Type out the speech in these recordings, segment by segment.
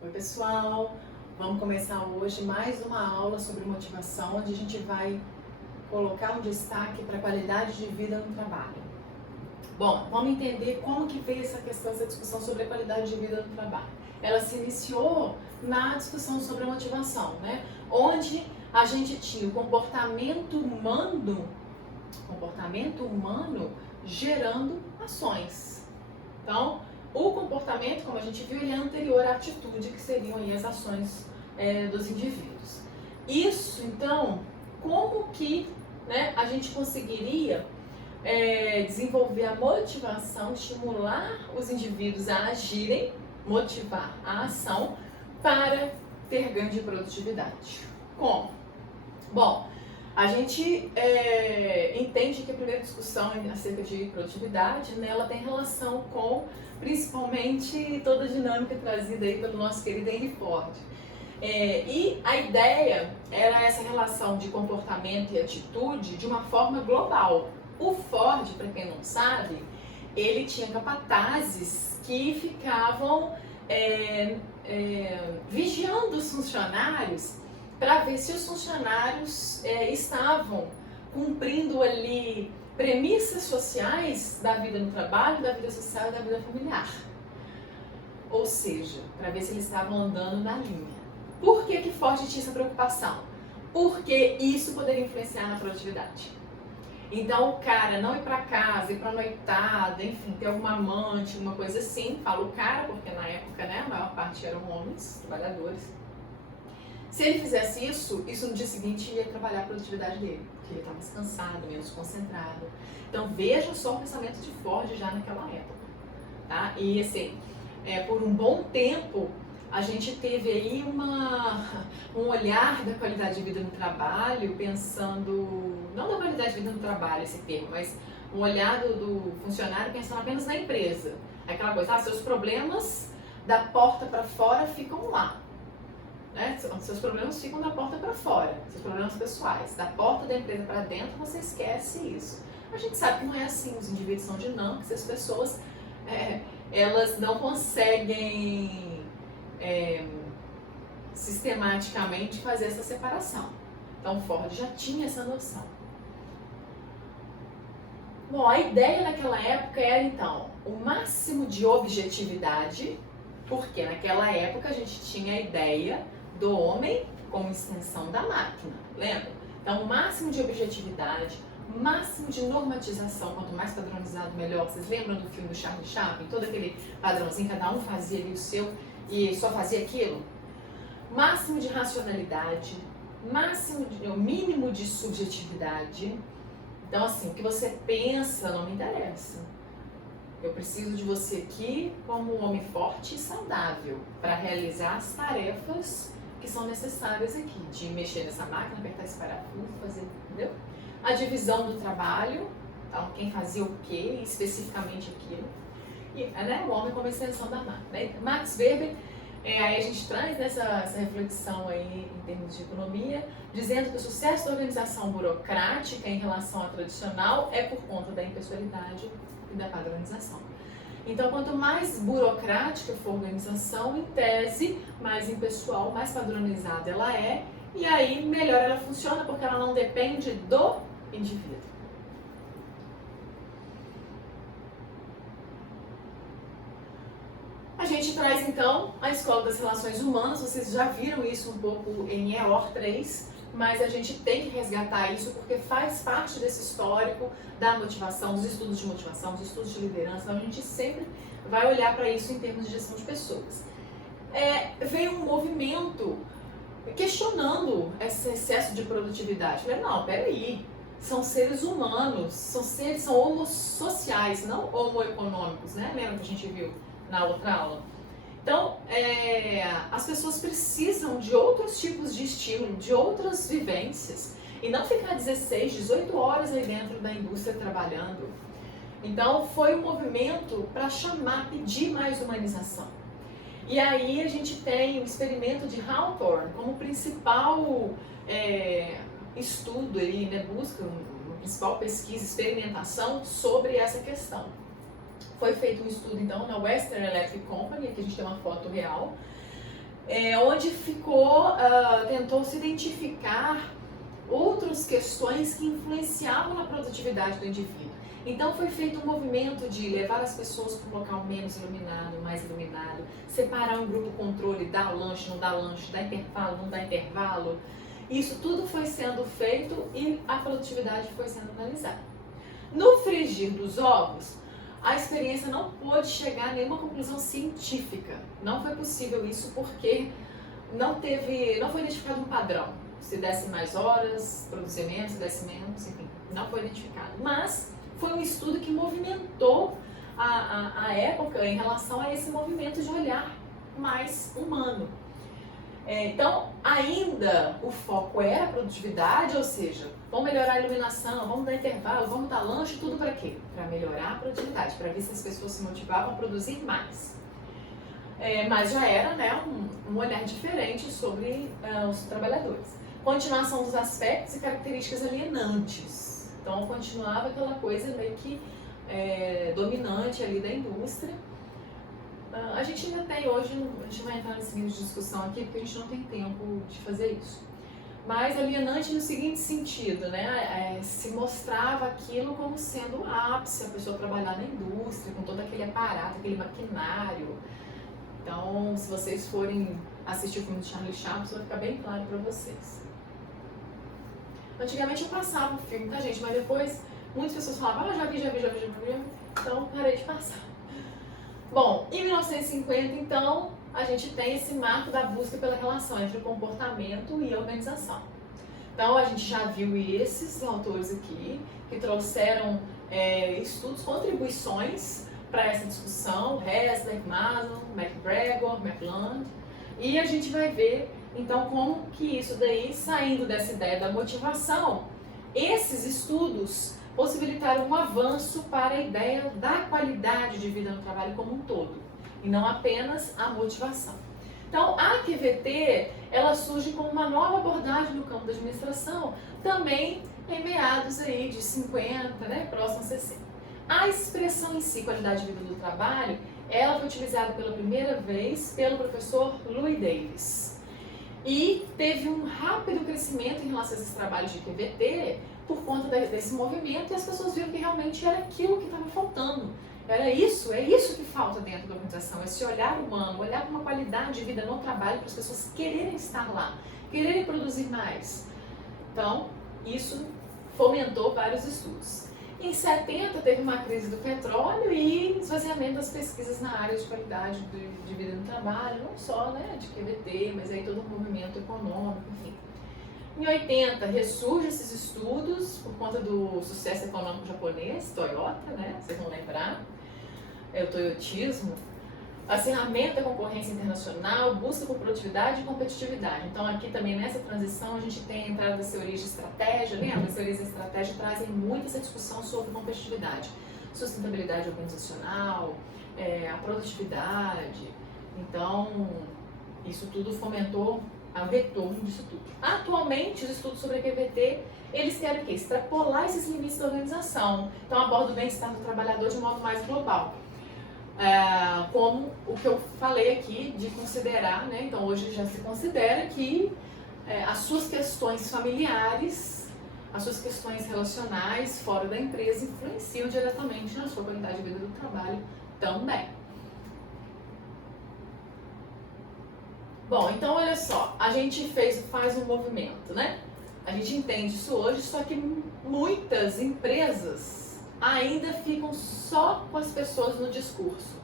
Oi pessoal, vamos começar hoje mais uma aula sobre motivação, onde a gente vai colocar um destaque para a qualidade de vida no trabalho. Bom, vamos entender como que veio essa questão, essa discussão sobre a qualidade de vida no trabalho. Ela se iniciou na discussão sobre a motivação, né? Onde a gente tinha o comportamento humano gerando ações. Então, o comportamento, como a gente viu, ele é anterior à atitude, que seriam aí as ações dos indivíduos. Isso, então, como que a gente conseguiria desenvolver a motivação, estimular os indivíduos a agirem, motivar a ação para ter ganho de produtividade? Como? Bom, a gente entende que a primeira discussão acerca de produtividade, né, ela tem relação com, principalmente, toda a dinâmica trazida aí pelo nosso querido Henry Ford. E a ideia era essa relação de comportamento e atitude de uma forma global. O Ford, para quem não sabe, ele tinha capatazes que ficavam vigiando os funcionários para ver se os funcionários estavam cumprindo ali premissas sociais da vida no trabalho, da vida social e da vida familiar. Ou seja, para ver se eles estavam andando na linha. Por que Ford tinha essa preocupação? Porque isso poderia influenciar na produtividade. Então o cara não ir para casa, ir para noitada, enfim, ter alguma amante, uma coisa assim, fala o cara, porque na época, né, a maior parte eram homens, trabalhadores. Se ele fizesse isso no dia seguinte ia trabalhar a produtividade dele, porque ele estava mais cansado, menos concentrado. Então veja só o pensamento de Ford já naquela época, tá? E assim, por um bom tempo a gente teve aí um olhar da qualidade de vida no trabalho, pensando, não da qualidade de vida no trabalho esse termo, mas um olhar do funcionário pensando apenas na empresa. Aquela coisa, seus problemas da porta para fora ficam lá. Seus problemas ficam da porta para fora, seus problemas pessoais. Da porta da empresa para dentro, você esquece isso. A gente sabe que não é assim, os indivíduos são dinâmicos, as pessoas elas não conseguem sistematicamente fazer essa separação. Então Ford já tinha essa noção. Bom, a ideia naquela época era então o máximo de objetividade, porque naquela época a gente tinha a ideia do homem como extensão da máquina, lembra? Então, máximo de objetividade, máximo de normatização, quanto mais padronizado, melhor. Vocês lembram do filme do Charlie Chaplin? Todo aquele padrãozinho, cada um fazia ali o seu e só fazia aquilo? Máximo de racionalidade, o mínimo de subjetividade. Então, assim, o que você pensa não me interessa. Eu preciso de você aqui como um homem forte e saudável para realizar as tarefas que são necessárias aqui, de mexer nessa máquina, apertar esse parafuso, fazer, entendeu? A divisão do trabalho, então quem fazia o quê, especificamente aquilo. E o homem como extensão da máquina. Max Weber, aí a gente traz essa reflexão aí em termos de economia, dizendo que o sucesso da organização burocrática em relação à tradicional é por conta da impessoalidade e da padronização. Então, quanto mais burocrática for a organização, em tese, mais impessoal, mais padronizada ela é, e aí melhor ela funciona porque ela não depende do indivíduo. A gente traz então a Escola das Relações Humanas, vocês já viram isso um pouco em EOR 3, mas a gente tem que resgatar isso porque faz parte desse histórico da motivação, dos estudos de motivação, dos estudos de liderança. Então a gente sempre vai olhar para isso em termos de gestão de pessoas. Veio um movimento questionando esse excesso de produtividade. Falei, não, peraí, são seres humanos, são homossociais, não homoeconômicos, né? Lembra que a gente viu na outra aula? Então, as pessoas precisam de outros tipos de estímulo, de outras vivências, e não ficar 16, 18 horas aí dentro da indústria trabalhando. Então, foi um movimento para pedir mais humanização. E aí a gente tem o experimento de Hawthorne como principal estudo, aí, busca, uma principal pesquisa, experimentação sobre essa questão. Foi feito um estudo, então, na Western Electric Company, aqui a gente tem uma foto real, onde tentou se identificar outras questões que influenciavam na produtividade do indivíduo. Então foi feito um movimento de levar as pessoas para um local menos iluminado, mais iluminado, separar um grupo controle, dar lanche, não dar lanche, dar intervalo, não dar intervalo. Isso tudo foi sendo feito e a produtividade foi sendo analisada. No frigir dos ovos, a experiência não pôde chegar a nenhuma conclusão científica. Não foi possível isso porque não foi identificado um padrão. Se desse mais horas, produzir menos, se desse menos, enfim, não foi identificado. Mas foi um estudo que movimentou a época em relação a esse movimento de olhar mais humano. Então, ainda o foco era a produtividade, ou seja, vamos melhorar a iluminação, vamos dar intervalo, vamos dar lanche, tudo para quê? Para melhorar a produtividade, para ver se as pessoas se motivavam a produzir mais. Mas já era, né, um olhar diferente sobre os trabalhadores. Continuação dos aspectos e características alienantes. Então, continuava aquela coisa meio que dominante ali da indústria. A gente ainda tem hoje, a gente vai entrar nesse nível de discussão aqui, porque a gente não tem tempo de fazer isso. Mas alienante no seguinte sentido, né? Se mostrava aquilo como sendo o ápice, a pessoa trabalhar na indústria, com todo aquele aparato, aquele maquinário. Então, se vocês forem assistir o filme de Charlie Chaplin, vai ficar bem claro para vocês. Antigamente eu passava o filme, tá, gente? Mas depois muitas pessoas falavam, já vi, então parei de passar. Bom, em 1950, então, a gente tem esse marco da busca pela relação entre o comportamento e a organização. Então, a gente já viu esses autores aqui, que trouxeram estudos, contribuições para essa discussão, Hessler, Maslon, McGregor, McLand, e a gente vai ver, então, como que isso daí, saindo dessa ideia da motivação, esses estudos possibilitaram um avanço para a ideia da qualidade de vida no trabalho como um todo, e não apenas a motivação. Então, a QVT, ela surge como uma nova abordagem no campo da administração, também em meados aí de 50, né, próximo a 60. A expressão em si, qualidade de vida do trabalho, ela foi utilizada pela primeira vez pelo professor Louis Davis. E teve um rápido crescimento em relação a esses trabalhos de QVT, por conta desse movimento, e as pessoas viram que realmente era aquilo que estava faltando. É isso que falta dentro da organização, esse olhar humano, olhar para uma qualidade de vida no trabalho, para as pessoas quererem estar lá, quererem produzir mais. Então, isso fomentou vários estudos. Em 70, teve uma crise do petróleo e esvaziamento das pesquisas na área de qualidade de vida no trabalho, não só, né, de QVT, mas aí todo um movimento econômico, enfim. Em 80, ressurgem esses estudos por conta do sucesso econômico japonês, Toyota, né? Vocês vão lembrar, o toyotismo, acirramento da concorrência internacional, busca por produtividade e competitividade. Então, aqui também nessa transição, a gente tem a entrada das teorias de estratégia, né? As teorias de estratégia trazem muito essa discussão sobre competitividade, sustentabilidade organizacional, a produtividade. Então, isso tudo fomentou o retorno disso tudo. Atualmente, os estudos sobre a QVT, eles querem o quê? Extrapolar esses limites da organização. Então, abordam o bem-estar do trabalhador de um modo mais global. Como o que eu falei aqui, de considerar, né? Então, hoje já se considera que as suas questões familiares, as suas questões relacionais fora da empresa influenciam diretamente na sua qualidade de vida do trabalho também. Bom, então olha só, a gente faz um movimento, né? A gente entende isso hoje, só que muitas empresas ainda ficam só com as pessoas no discurso.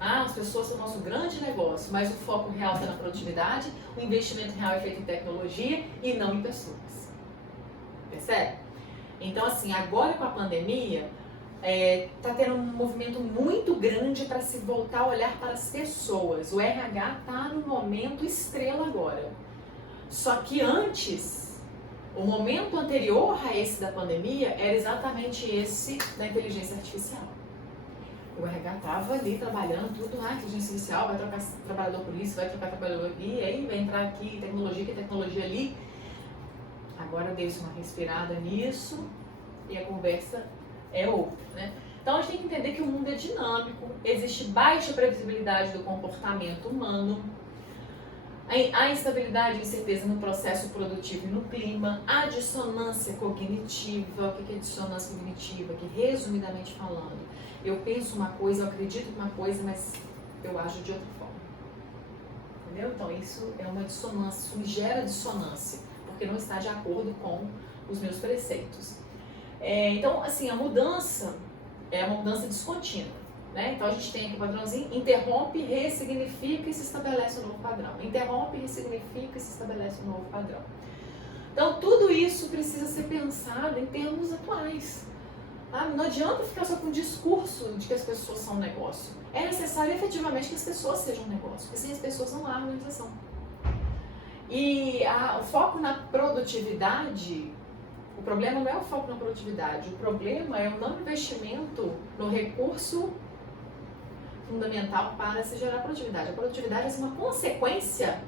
As pessoas são o nosso grande negócio, mas o foco real está na produtividade, o investimento real é feito em tecnologia e não em pessoas. Percebe? Então, assim, agora com a pandemia, está tendo um movimento muito grande para se voltar a olhar para as pessoas. O RH está no momento estrela agora. Só que antes, o momento anterior a esse da pandemia era exatamente esse da inteligência artificial. O RH estava ali trabalhando tudo, inteligência artificial, vai trocar trabalhador por isso, vai trocar trabalhador aqui, aí vai entrar aqui tecnologia ali. Agora deu-se uma respirada nisso e a conversa é outra, né? Então a gente tem que entender que o mundo é dinâmico, existe baixa previsibilidade do comportamento humano. A instabilidade e incerteza no processo produtivo e no clima, a dissonância cognitiva. O que é dissonância cognitiva? Que, resumidamente falando, eu penso uma coisa, eu acredito em uma coisa, mas eu ajo de outra forma. Entendeu? Então isso é uma dissonância, isso me gera dissonância, porque não está de acordo com os meus preceitos. Então, assim, a mudança é uma mudança descontínua. Né? Então a gente tem aqui o padrãozinho, interrompe, ressignifica e se estabelece um novo padrão. Interrompe, ressignifica e se estabelece um novo padrão. Então tudo isso precisa ser pensado em termos atuais. Tá? Não adianta ficar só com o discurso de que as pessoas são um negócio. É necessário efetivamente que as pessoas sejam um negócio, porque sem as pessoas não há organização. E o foco na produtividade, o problema não é o foco na produtividade, o problema é o não investimento no recurso fundamental para se gerar produtividade. A produtividade é uma consequência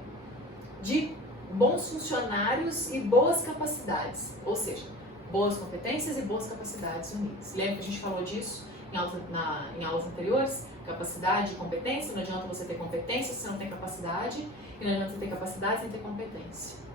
de bons funcionários e boas capacidades, ou seja, boas competências e boas capacidades unidas. Lembra que a gente falou disso em aulas anteriores? Capacidade e competência. Não adianta você ter competência se você não tem capacidade, e não adianta você ter capacidade sem ter competência.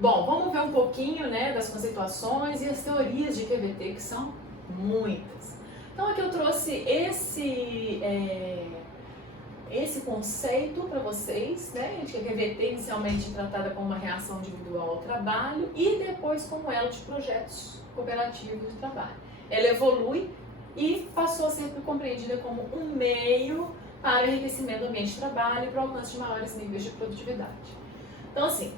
Bom, vamos ver um pouquinho, né, das conceituações e as teorias de QVT, que são muitas. Então aqui eu trouxe esse conceito para vocês, né, de que a QVT inicialmente tratada como uma reação individual ao trabalho e depois como elo de projetos cooperativos de trabalho. Ela evolui e passou a ser compreendida como um meio para enriquecimento do ambiente de trabalho e para o alcance de maiores níveis de produtividade. Então assim,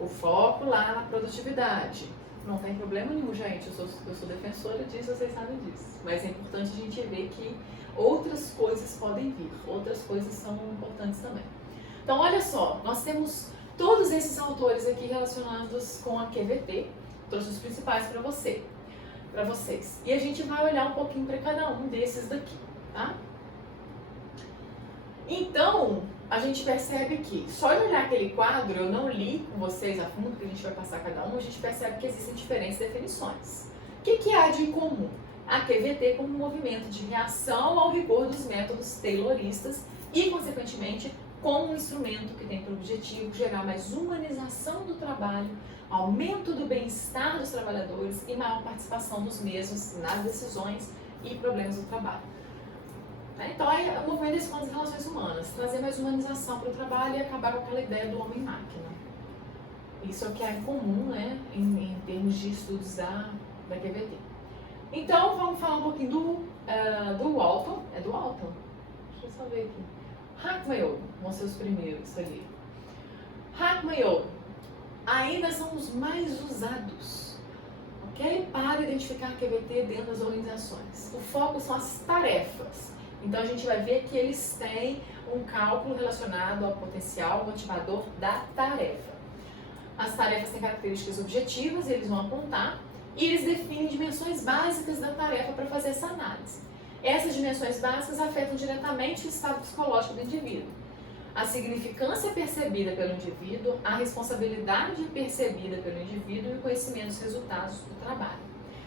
o foco lá na produtividade. Não tem problema nenhum, gente. Eu sou defensora disso, vocês sabem disso. Mas é importante a gente ver que outras coisas podem vir. Outras coisas são importantes também. Então, olha só. Nós temos todos esses autores aqui relacionados com a QVT. Trouxe os principais para vocês. E a gente vai olhar um pouquinho para cada um desses daqui, tá? Então, a gente percebe que, só de olhar aquele quadro, eu não li com vocês a fundo, porque a gente vai passar cada um, a gente percebe que existem diferentes definições. O que há de comum? A QVT como um movimento de reação ao rigor dos métodos tayloristas e, consequentemente, como um instrumento que tem por objetivo gerar mais humanização do trabalho, aumento do bem-estar dos trabalhadores e maior participação dos mesmos nas decisões e problemas do trabalho. Então, o movimento expande as relações humanas, trazer mais humanização para o trabalho e acabar com aquela ideia do homem-máquina. Isso é o que é comum, né, em termos de estudos da QVT. Então, vamos falar um pouquinho do Walton. É do Walton? Deixa eu só ver aqui. Hackman e Oden vão ser os primeiros ali. Hackman e Oden ainda são os mais usados, ok? Para identificar a QVT dentro das organizações. O foco são as tarefas. Então, a gente vai ver que eles têm um cálculo relacionado ao potencial motivador da tarefa. As tarefas têm características objetivas, eles vão apontar, e eles definem dimensões básicas da tarefa para fazer essa análise. Essas dimensões básicas afetam diretamente o estado psicológico do indivíduo. A significância percebida pelo indivíduo, a responsabilidade percebida pelo indivíduo e o conhecimento dos resultados do trabalho.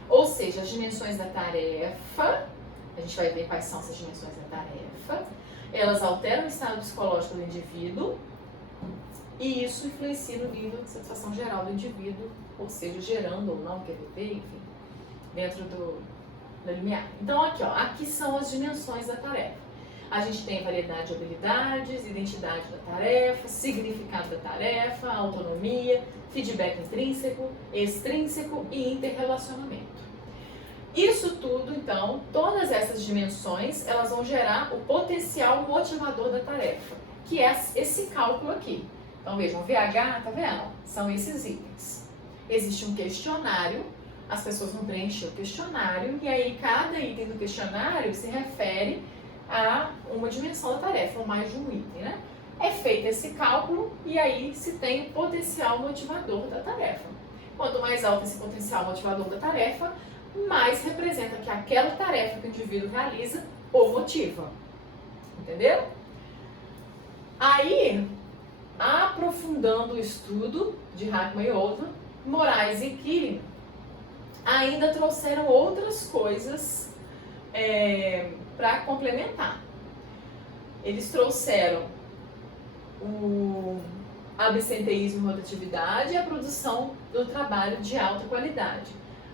Ou seja, as dimensões da tarefa. A gente vai ver quais são essas dimensões da tarefa. Elas alteram o estado psicológico do indivíduo e isso influencia no nível de satisfação geral do indivíduo, ou seja, gerando ou não QVT, enfim, dentro do limiar. Então, aqui são as dimensões da tarefa. A gente tem variedade de habilidades, identidade da tarefa, significado da tarefa, autonomia, feedback intrínseco, extrínseco e interrelacionamento. Isso tudo, então, todas essas dimensões, elas vão gerar o potencial motivador da tarefa, que é esse cálculo aqui. Então, vejam, VH, tá vendo? São esses itens. Existe um questionário, as pessoas vão preencher o questionário, e aí cada item do questionário se refere a uma dimensão da tarefa, ou mais de um item, né? É feito esse cálculo, e aí se tem o potencial motivador da tarefa. Quanto mais alto esse potencial motivador da tarefa, mais representa que aquela tarefa que o indivíduo realiza o motiva. Entendeu? Aí, aprofundando o estudo de Hackman e Oden, Moraes e Killing ainda trouxeram outras coisas para complementar. Eles trouxeram o absenteísmo e rotatividade e a produção do trabalho de alta qualidade,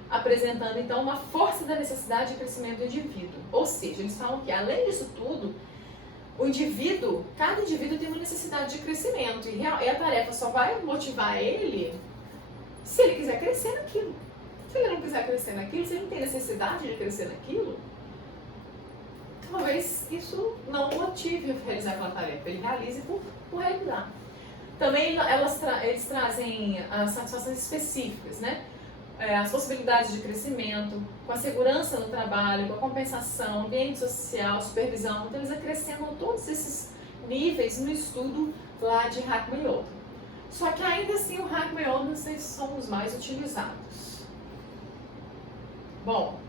apresentando então uma força da necessidade de crescimento do indivíduo. Ou seja, eles falam que além disso tudo, cada indivíduo tem uma necessidade de crescimento e a tarefa só vai motivar ele se ele quiser crescer naquilo. Se ele não quiser crescer naquilo, se ele não tem necessidade de crescer naquilo, talvez isso não motive a realizar aquela tarefa, ele realize por realizar. Também eles trazem as satisfações específicas, né? As possibilidades de crescimento, com a segurança no trabalho, com a compensação, ambiente social, supervisão. Então eles acrescentam todos esses níveis no estudo lá de Hackman e Oldham. Só que ainda assim o Hackman e Oldham são os mais utilizados. Bom,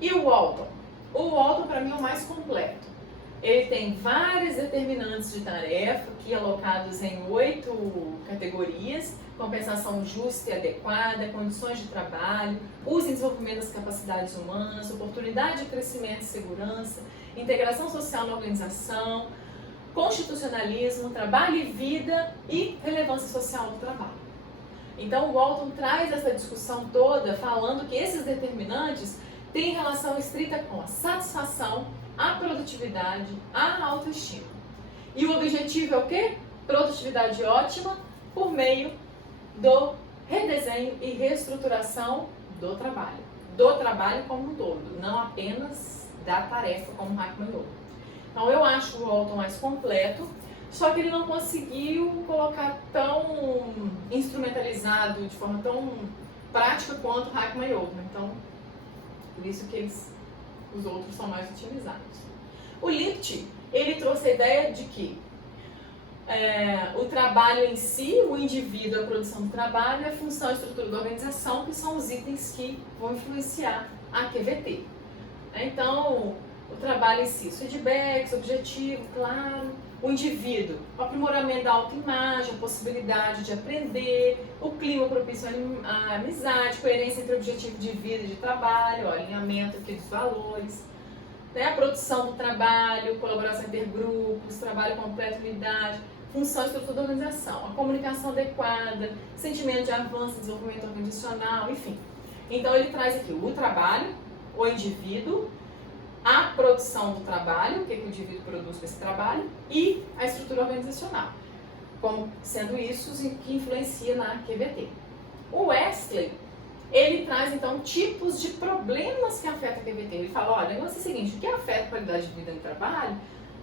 e o Walton? O Walton para mim é o mais completo. Ele tem vários determinantes de tarefa, aqui alocados em 8 categorias: compensação justa e adequada, condições de trabalho, uso e desenvolvimento das capacidades humanas, oportunidade de crescimento e segurança, integração social na organização, constitucionalismo, trabalho e vida e relevância social do trabalho. Então o Walton traz essa discussão toda falando que esses determinantes têm relação estrita com a satisfação, a produtividade, a autoestima. E o objetivo é o quê? Produtividade ótima por meio do redesenho e reestruturação do trabalho como um todo, não apenas da tarefa como Hackman e Oldham. Então eu acho o Walton mais completo, só que ele não conseguiu colocar tão instrumentalizado, de forma tão prática quanto Hackman e Oldham. Então, por isso que os outros são mais utilizados. O Lipton, ele trouxe a ideia de que o trabalho em si, o indivíduo, a produção do trabalho, a função e estrutura da organização, que são os itens que vão influenciar a QVT. Então, o trabalho em si, os feedbacks, objetivo, claro, o indivíduo, o aprimoramento da autoimagem, a possibilidade de aprender, o clima propício à amizade, coerência entre objetivo de vida e de trabalho, alinhamento aqui dos valores, né? A produção do trabalho, colaboração intergrupos, trabalho completo, unidade, função e estrutura da organização, a comunicação adequada, sentimento de avanço, desenvolvimento organizacional, enfim. Então ele traz aqui o trabalho, o indivíduo, a produção do trabalho, o que o indivíduo produz com esse trabalho, e a estrutura organizacional, como sendo isso que influencia na QVT. O Wesley, ele traz então tipos de problemas que afetam a QVT. Ele fala, olha, o negócio é o seguinte, o que afeta a qualidade de vida no trabalho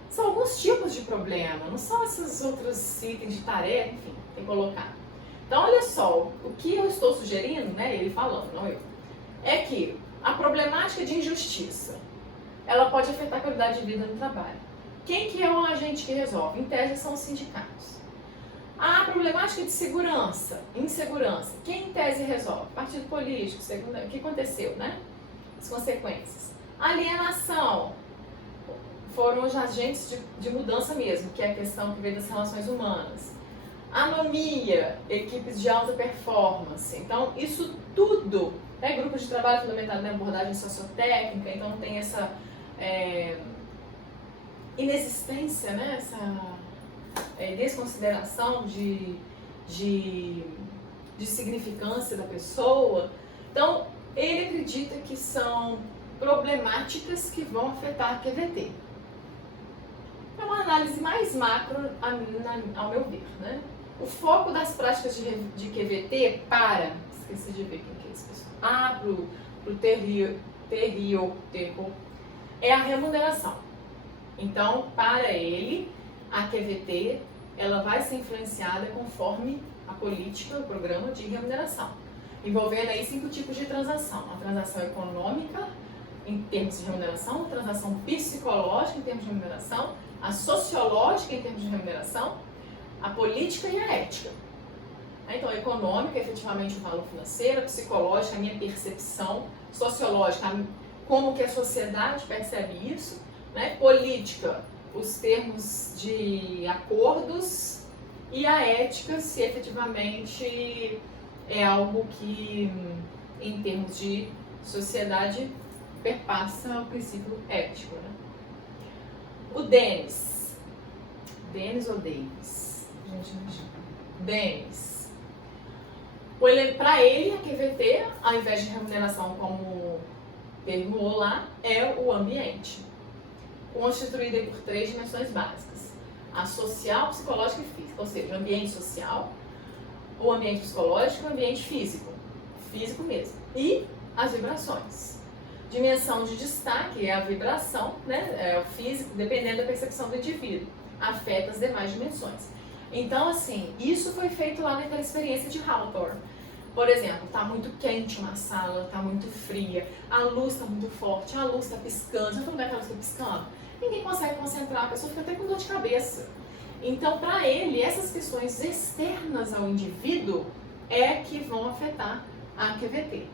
são alguns tipos de problema, não são esses outros itens de tarefa, enfim, tem que colocar. Então, olha só, o que eu estou sugerindo, né, ele falando, não eu, é que a problemática de injustiça, ela pode afetar a qualidade de vida no trabalho. Quem que é o agente que resolve? Em tese, são os sindicatos. A problemática de segurança, insegurança, quem em tese resolve? Partido político, o que aconteceu, né? As consequências. Alienação, foram os agentes de mudança mesmo, que é a questão que veio das relações humanas. Anomia, equipes de alta performance. Então, isso tudo, né? Grupos de trabalho fundamentado na abordagem sociotécnica, então tem essa inexistência, né? Essa desconsideração de significância da pessoa. Então, ele acredita que são problemáticas que vão afetar a QVT. É uma análise mais macro, ao meu ver, né? O foco das práticas de QVT esqueci de ver quem que é esse pessoal. Pro Terrio, é a remuneração. Então, para ele, a QVT, ela vai ser influenciada conforme a política, o programa de remuneração, envolvendo aí 5 tipos de transação. A transação econômica, em termos de remuneração, a transação psicológica, em termos de remuneração, a sociológica, em termos de remuneração, a política e a ética. Então, a econômica, efetivamente, o valor financeiro, a psicológica, a minha percepção, sociológica, como que a sociedade percebe isso, né? Política, os termos de acordos, e a ética, se efetivamente é algo que, em termos de Sociedade perpassa o princípio ético, né? O Denis ou Davis? Gente, não chama. Denis. Para ele, a QVT, ao invés de remuneração como permeou lá, é o ambiente, constituído por 3 dimensões básicas: a social, psicológica e física, ou seja, o ambiente social, o ambiente psicológico e o ambiente físico, físico mesmo, e as vibrações. Dimensão de destaque é a vibração, né? É o físico, dependendo da percepção do indivíduo, afeta as demais dimensões. Então, assim, isso foi feito lá naquela experiência de Hawthorne. Por exemplo, está muito quente uma sala, está muito fria, a luz está muito forte, a luz está piscando. Já falou daquela luz que está piscando? Ninguém consegue concentrar, a pessoa fica até com dor de cabeça. Então, para ele, essas questões externas ao indivíduo é que vão afetar a QVT.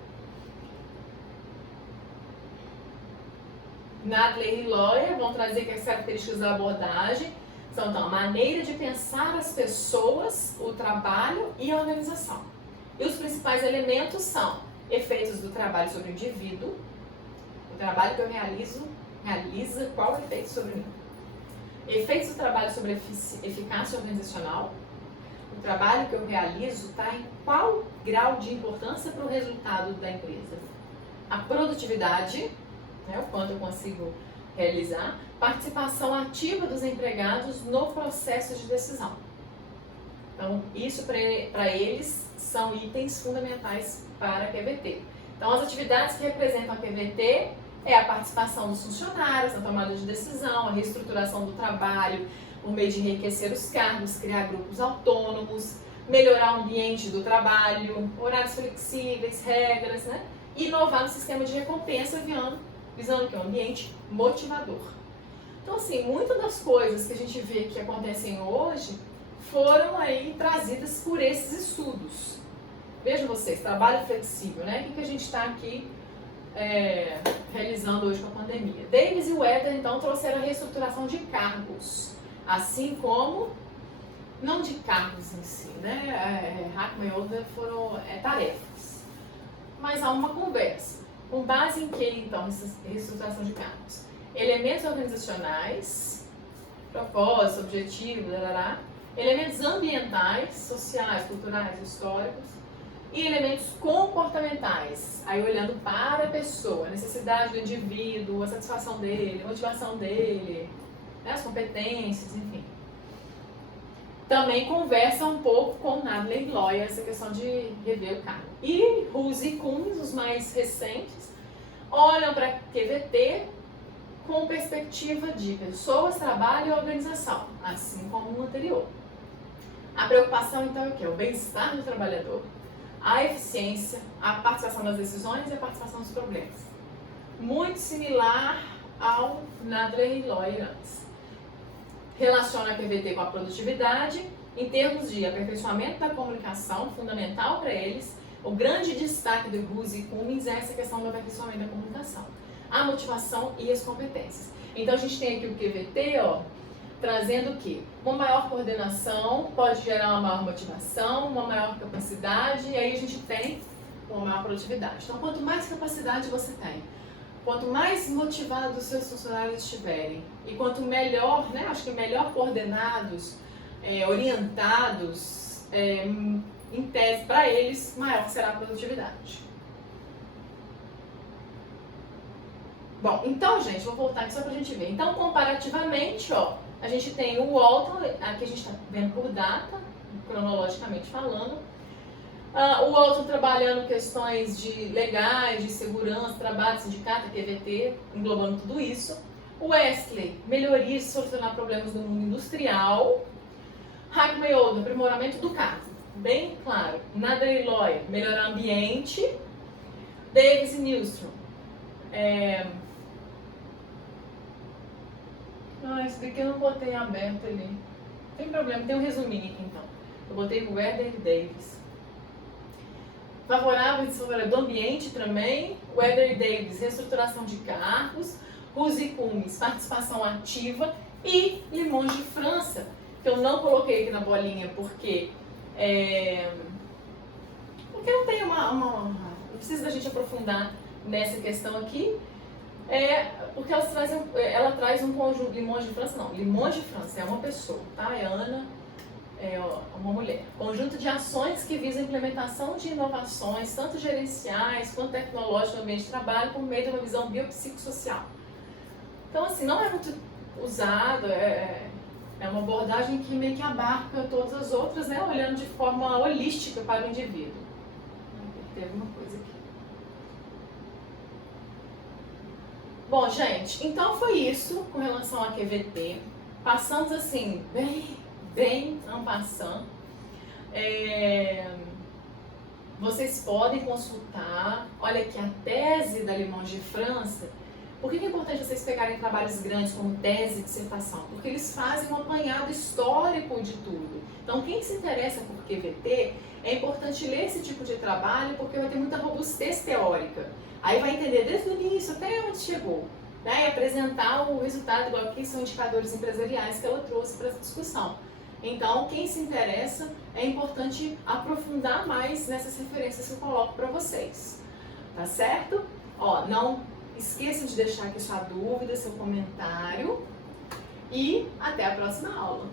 Nadler e Loyer vão trazer que as características da abordagem são então, a maneira de pensar as pessoas, o trabalho e a organização. E os principais elementos são efeitos do trabalho sobre o indivíduo, o trabalho que eu realiza qual é o efeito sobre mim. Efeitos do trabalho sobre eficácia organizacional, o trabalho que eu realizo está em qual grau de importância para o resultado da empresa. A produtividade, né, o quanto eu consigo realizar, participação ativa dos empregados no processo de decisão. Então, isso para eles são itens fundamentais para a QVT. Então, as atividades que representam a QVT é a participação dos funcionários na tomada de decisão, a reestruturação do trabalho, o meio de enriquecer os cargos, criar grupos autônomos, melhorar o ambiente do trabalho, horários flexíveis, regras, né? Inovar no sistema de recompensa visando que é um ambiente motivador. Então, assim, muitas das coisas que a gente vê que acontecem hoje foram aí trazidas por esses estudos. Vejam vocês, trabalho flexível, né? O que a gente está aqui realizando hoje com a pandemia. Davis e Weber, então, trouxeram a reestruturação de cargos, assim como, não de cargos em si, né? Hackman e Older foram tarefas, mas há uma conversa. Com base em que, então, essa reestruturação de cargos? Elementos organizacionais, propósito, objetivo, elementos ambientais, sociais, culturais, históricos, e elementos comportamentais, aí olhando para a pessoa, a necessidade do indivíduo, a satisfação dele, a motivação dele, né, as competências, enfim. Também conversa um pouco com Nadler e Loyer essa questão de rever o cargo. E Ruse e Cummins, os mais recentes, olham para a QVT com perspectiva de pessoas, trabalho e organização, assim como o anterior. A preocupação, então, é o quê? O bem-estar do trabalhador, a eficiência, a participação das decisões e a participação dos problemas. Muito similar ao Nadler e Loyer antes. Relaciona a QVT com a produtividade, em termos de aperfeiçoamento da comunicação, fundamental para eles. O grande destaque do Ruse e Cummins é essa questão do aperfeiçoamento da comunicação, a motivação e as competências. Então, a gente tem aqui o QVT, ó, trazendo o quê? Uma maior coordenação pode gerar uma maior motivação, uma maior capacidade, e aí a gente tem uma maior produtividade. Então, quanto mais capacidade você tem, quanto mais motivados os seus funcionários estiverem, e quanto melhor, né, acho que melhor coordenados, orientados, em tese para eles, maior será a produtividade. Bom, então, gente, vou voltar aqui só para a gente ver. Então, comparativamente, ó, a gente tem o Walton, aqui a gente está vendo por data, cronologicamente falando. O Walton trabalhando questões legais, de segurança, trabalho, sindicato, QVT, englobando tudo isso. O Wesley, melhorias e solucionar problemas do mundo industrial. Hackman e Older, aprimoramento do cargo, bem claro. Nadler e Loyer, melhorar o ambiente. Davis e Nystrom. Esse daqui eu não botei aberto ali. Não tem problema, tem um resuminho aqui então. Eu botei o Weber e Davis. Favorável e desfavorável do ambiente também. Weber e Davis, reestruturação de cargos. Ruse e Cummins, participação ativa. E Limões de França, que eu não coloquei aqui na bolinha porque não tem não precisa da gente aprofundar nessa questão aqui, porque ela traz um conjunto, Limões de França não, Limões de França é uma pessoa, tá? É Ana, é uma mulher. Conjunto de ações que visam a implementação de inovações, tanto gerenciais quanto tecnológicas no ambiente de trabalho, por meio de uma visão biopsicossocial. Então, assim, não é muito usado, é uma abordagem que meio que abarca todas as outras, né? Olhando de forma holística para o indivíduo. Tem alguma coisa aqui. Bom, gente, então foi isso com relação a QVT. Passamos assim, bem en passant. Vocês podem consultar. Olha aqui a tese da Limões de França. Por que é importante vocês pegarem trabalhos grandes como tese e dissertação? Porque eles fazem um apanhado histórico de tudo. Então, quem se interessa por QVT, é importante ler esse tipo de trabalho porque vai ter muita robustez teórica. Aí vai entender desde o início até onde chegou, né? E apresentar o resultado, igual aqui são indicadores empresariais que ela trouxe para essa discussão. Então, quem se interessa, é importante aprofundar mais nessas referências que eu coloco para vocês. Tá certo? Ó, não esqueçam de deixar aqui sua dúvida, seu comentário e até a próxima aula.